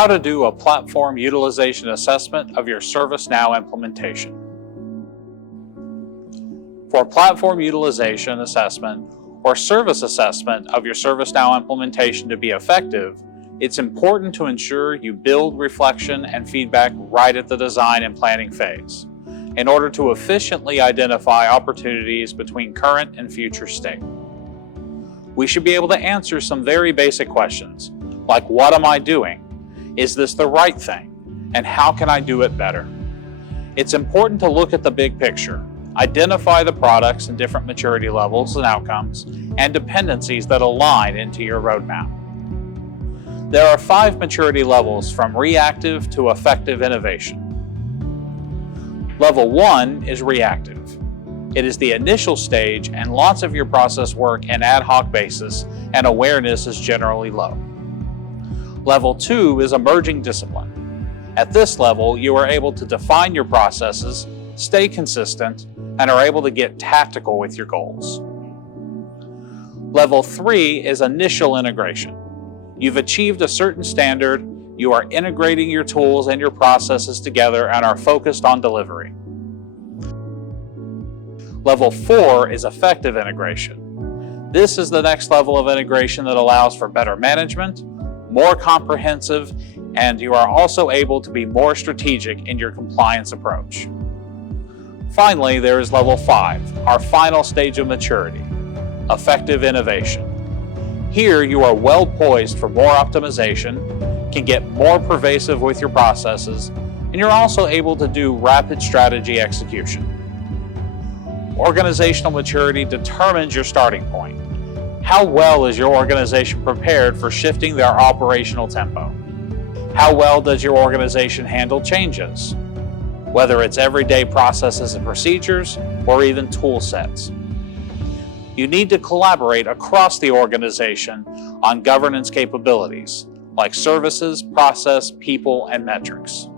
How to do a platform utilization assessment of your ServiceNow implementation. For platform utilization assessment or service assessment of your ServiceNow implementation to be effective, it's important to ensure you build reflection and feedback right at the design and planning phase in order to efficiently identify opportunities between current and future state. We should be able to answer some very basic questions, like what am I doing? Is this the right thing? And how can I do it better? It's important to look at the big picture, identify the products and different maturity levels and outcomes, and dependencies that align into your roadmap. There are 5 maturity levels from reactive to effective innovation. Level 1 is reactive. It is the initial stage and lots of your process work an ad hoc basis and awareness is generally low. Level 2 is emerging discipline. At this level, you are able to define your processes, stay consistent, and are able to get tactical with your goals. Level 3 is initial integration. You've achieved a certain standard, you are integrating your tools and your processes together and are focused on delivery. Level 4 is effective integration. This is the next level of integration that allows for better management, more comprehensive, and you are also able to be more strategic in your compliance approach. Finally, there is level 5, our final stage of maturity, effective innovation. Here, you are well poised for more optimization, can get more pervasive with your processes, and you're also able to do rapid strategy execution. Organizational maturity determines your starting point. How well is your organization prepared for shifting their operational tempo? How well does your organization handle changes, whether it's everyday processes and procedures or even tool sets? You need to collaborate across the organization on governance capabilities like services, process, people, and metrics.